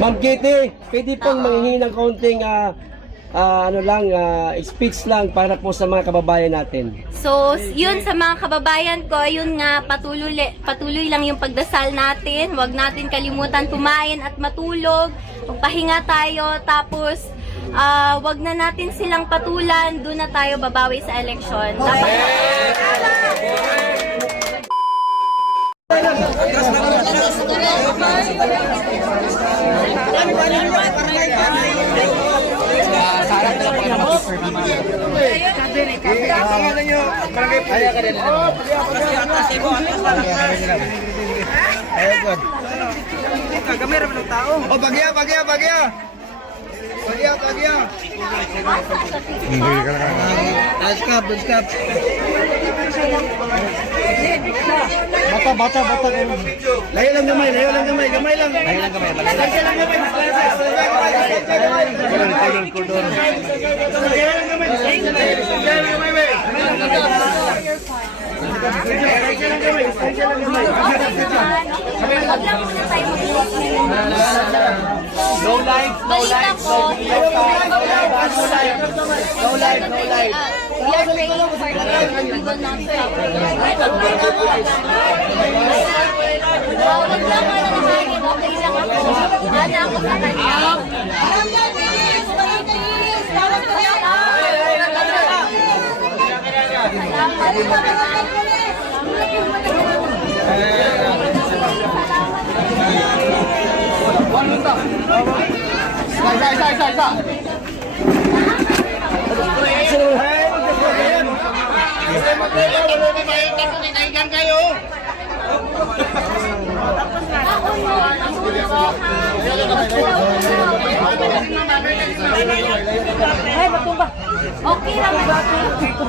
Ma'am Kitty, pwede pong manghingi ng kaunting speech lang para po sa mga kababayan natin. So, yun sa mga kababayan ko, yun nga, patuloy lang yung pagdasal natin. Huwag natin kalimutan kumain at matulog. Magpahinga tayo, tapos wag na natin silang patulan, doon na tayo babawi sa eleksyon. Oh, bagya. Bata. Layo lang gamay. Gamay lang. No life. We are praying for the Lord and we will not stop. Wag lang na nangangin, okay lang ako. Ana ako sa kanya.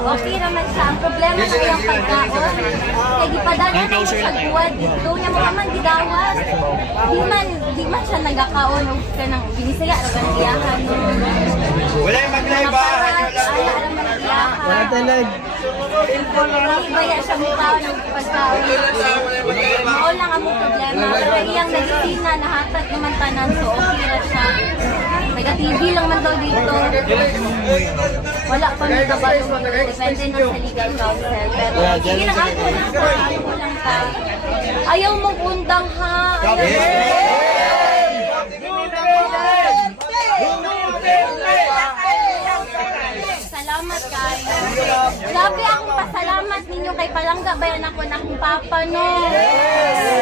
Okay naman siya. Ang problema na yung pagkaon. Kaya gipadala naman sa buwan. Dito niya mo naman gidawas. Di man siya nagkakaon. O ka nang binisaya. O ka nang iyakan. Wala yung mag-live ba? Wala tayo live. Ibaya siya mukha ng pagkaon. Mao lang ang problema. Pero iyang nagisina, nahatag naman tanan. So okay na siya. Taga-TV lang man daw dito. Wala pa may kabalo. Depende na sa legal counsel. Pero sige lang ako lang ta. Ayaw mong undang ha. Salamat kayo. Grabe akong pasalamat ninyo kay Palangga bayan ako na akong papa no.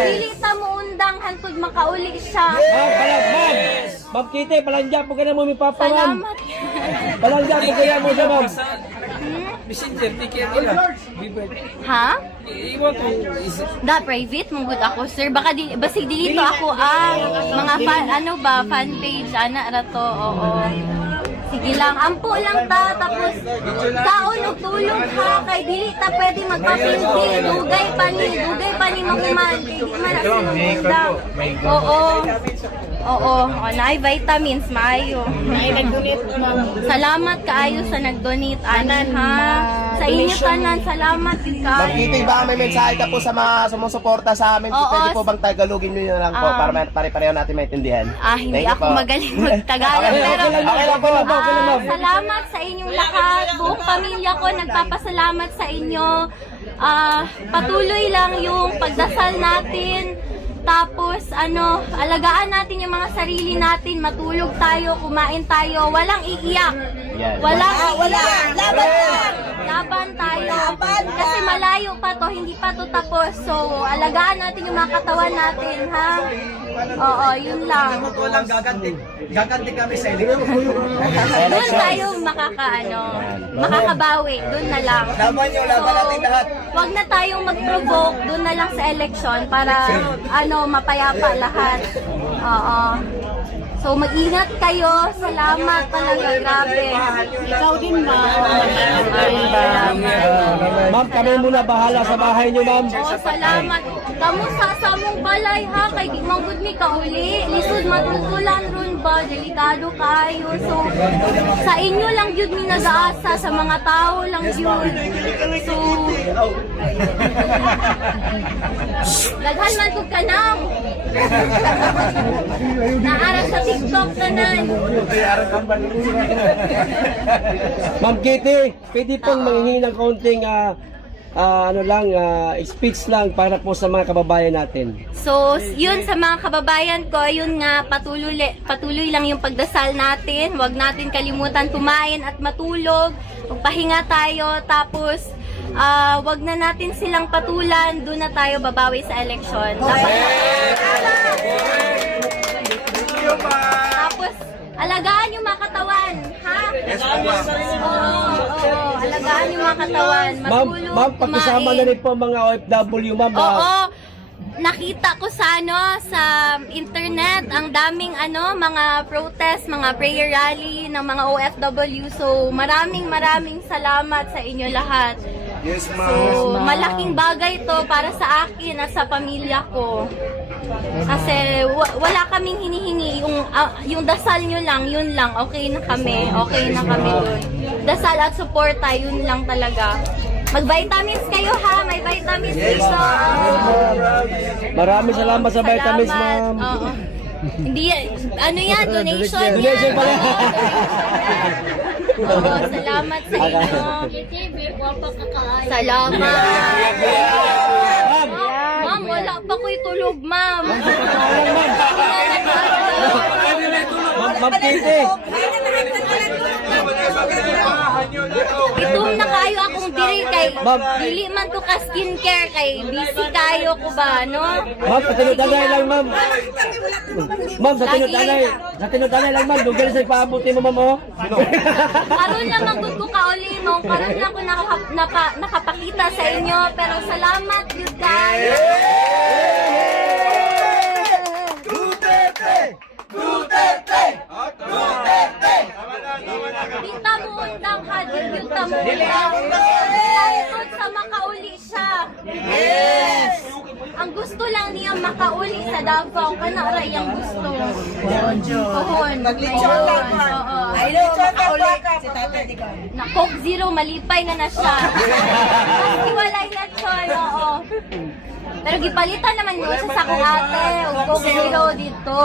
Dili ta mo undang hantod makauli siya. Ma'am Kitty, palangga po ka na mo may papa, ma'am. Salamat. Palangga po kaya mo siya, ma'am. Messenger, take care nila. Ha? Iwan ko. Da private mong good ako sir. Baka basig dito ako mga fan page ana ra to. Oo. Sige lang, ampo lang ta, tapos taon og tulog ha, kay dili ta pwede magpapinti, dugay pa ni makuman, kay di man ako sinunod. Oo, naay vitamins, maayo. Salamat kaayo sa nag-donate, anan ha. Sa inyo tanan, salamat din Ma'am kaayo. Kitty, baka may mensahe ka po sa mga sumusuporta sa amin. Oo. Pwede po bang tagalogin nyo na lang po para pare-pareho natin maintindihan? Hindi Thank you ako po. magaling mag-Tagalog, pero Okay lang po. salamat sa inyong lahat. Buong pamilya ko nagpapasalamat sa inyo. Patuloy lang yung pagdasal natin. Tapos, alagaan natin yung mga sarili natin. Matulog tayo, kumain tayo. Walang iiyak. Yan. Walang iiyak. Laban tayo. Kasi malayo pa to, hindi pa to tapos. So, alagaan natin yung mga katawan natin, ha? Oo, yun lang. Walang gaganti kami sa eleksyon. Doon tayo makakabawi. Doon na lang. Laban nyo, laban natin lahat. Wag na tayong mag-provoke. Doon na lang sa election para mapayapa lahat. Oo. So, mag-ingat kayo. Salamat talaga. Grabe. Ikaw din ba? Ma'am, kami muna bahala sa bahay niyo, ma'am. Salamat. Kamu sa mong balay ha. Kay di manggod mi kauli. Lisod matutulan ron ba, delikado kayo. So, sa inyo lang yun mi nag-aasa, sa mga tao lang yun. So, daghan man kog kanang. Naarang sa TikTok tanan. Ma'am Kitty, pwede pong manghingi ng kaunting speech lang para po sa mga kababayan natin. So, yun sa mga kababayan ko, yun nga, patuloy lang yung pagdasal natin. Huwag natin kalimutan kumain at matulog. Magpahinga tayo, tapos wag na natin silang patulan. Doon na tayo babawi sa eleksyon. Tapos, alagaan yung mga katawan, ha? Oo, alagaan yung mga katawan. Matulog, Ma'am, pakisama na rin po mga OFW, ma'am. Oo. Nakita ko sa sa internet ang daming mga protest, mga prayer rally ng mga OFW. So maraming salamat sa inyo lahat. Yes, So malaking bagay to para sa akin at sa pamilya ko. Kasi wala kaming hinihingi, yung dasal nyo lang, yun lang, okay na kami dun. Dasal at suporta, yun lang talaga. Mag-vitamins kayo ha, may vitamins dito. Maraming salamat sa vitamins, Salamat. ma'am. Oo. Hindi, yan, donation yan. Donation pala. Oo, salamat sa inyo. Salamat. Ma'am, wala pa ko'y tulog, ma'am. Ma'am Kitty. Itum na kayo akong diri kay Ma'am. dili man ko ka skincare kay busy kayo ko ba, no? Ma'am, sa tinutagay lang, ma'am. Ma'am, sa tinutagay lang, ma'am. Dugal sa ipaabuti mo, ma'am, oh. Karon lang magud ko kauli mo, karon lang ko nakapakita sa inyo, pero salamat yun guys. Dita mo undang ha, dita mo undang. Sa makauli siya. Yes! Ang gusto lang niya makauli sa Davao, kana ray ang gusto. Pohon. Maglitsyon lang man. Ay, litsyon makauli si Tatay Digong. Na Coke Zero, malipay na siya. Kasi walay na siya, oo. Pero gipalitan naman mo sa sakong ate, o Coke Zero dito.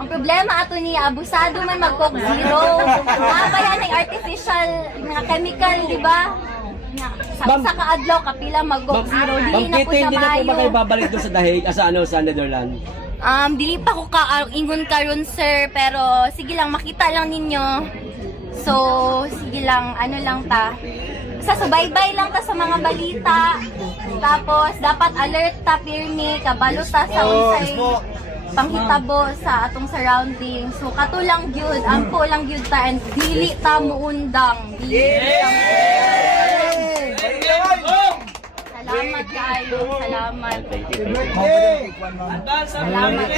Ang problema ato niya, abusado man mag Coke Zero. Nakakaya ng artificial nga chemical, di ba? Sa kaadlaw, kapila mag Coke Zero. Ma'am Dili na po Kitty, siya hindi na po ba kayo maayo. babalik doon sa Dahig, sa Netherlands? Dili pa ko ingon karon sir, pero sige lang, makita lang ninyo. So, sige lang, ano lang ta. Sa subaybay lang ta sa mga balita. Tapos, dapat alert ta, pirmi, kabalo ta sa unsay panghitabo sa atong surroundings. So, kato lang gyud, ampo lang gyud ta, and dili ta muundang. Dili ta muundang. Salamat kayo, salamat. Salamat.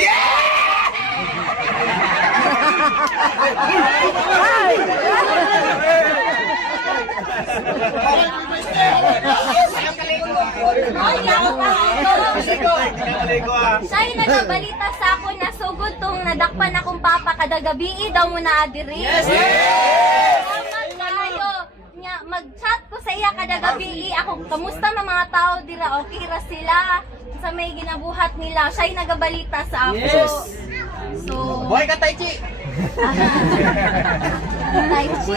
Sa'yo nagabalita sa ako na sugod tong nadakpan akong papa kada gabi daw mo na adiri. Salamat kayo. Nga, mag-chat ko sa iya kada gabi. Ako, kamusta na mga tao dira? Okay ra sila sa may ginabuhat nila. Siya'y nagabalita sa ako. So, Buhay ka, Tai Chi! Tai Chi.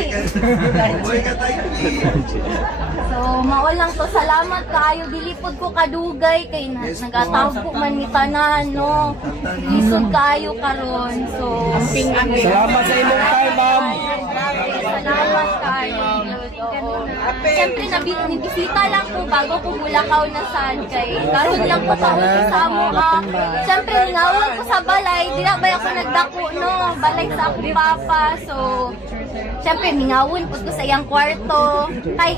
So, mao lang to. Salamat kaayo. Dilipod ko kadugay kay nagatawag ko man ni tanan, no. Lisod kaayo karon. So, Salamat sa inyong time, ma'am. salamat kaayo. Siyempre, nibisita lang ko bago ko Bulacau na saan kay karon lang ko pauwi sa amo ha. Siyempre, ngawon ko sa balay, di na ba ako nagdako no, balay sa akong papa. So, siyempre, mingawon po ko sa iyang kwarto. Kay,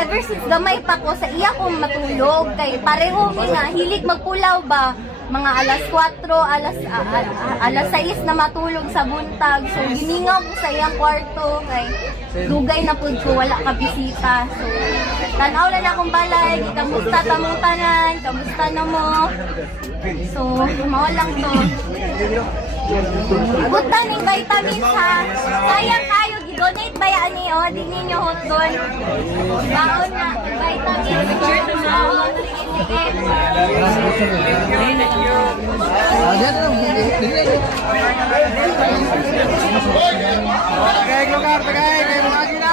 ever since gamay pa ko, sa iya kong matulog. Kay, pareho nga, hilig magpulaw ba? Mga alas 4, alas 6 na matulog sa buntag. So, giningaw ko sa iyang kwarto. Kay, dugay na po ko, wala ka bisita. So, tanaw na akong balay. Kamusta tamong tanan? Kamusta na mo? So, mao lang to. Buta ng vitamins ha. Sayang kayo, donate ba yan ni o? Di ninyo hot doon. Baon na, vitamins. Baon, sige. Tagay, lugar, tagay, kayo mga sila.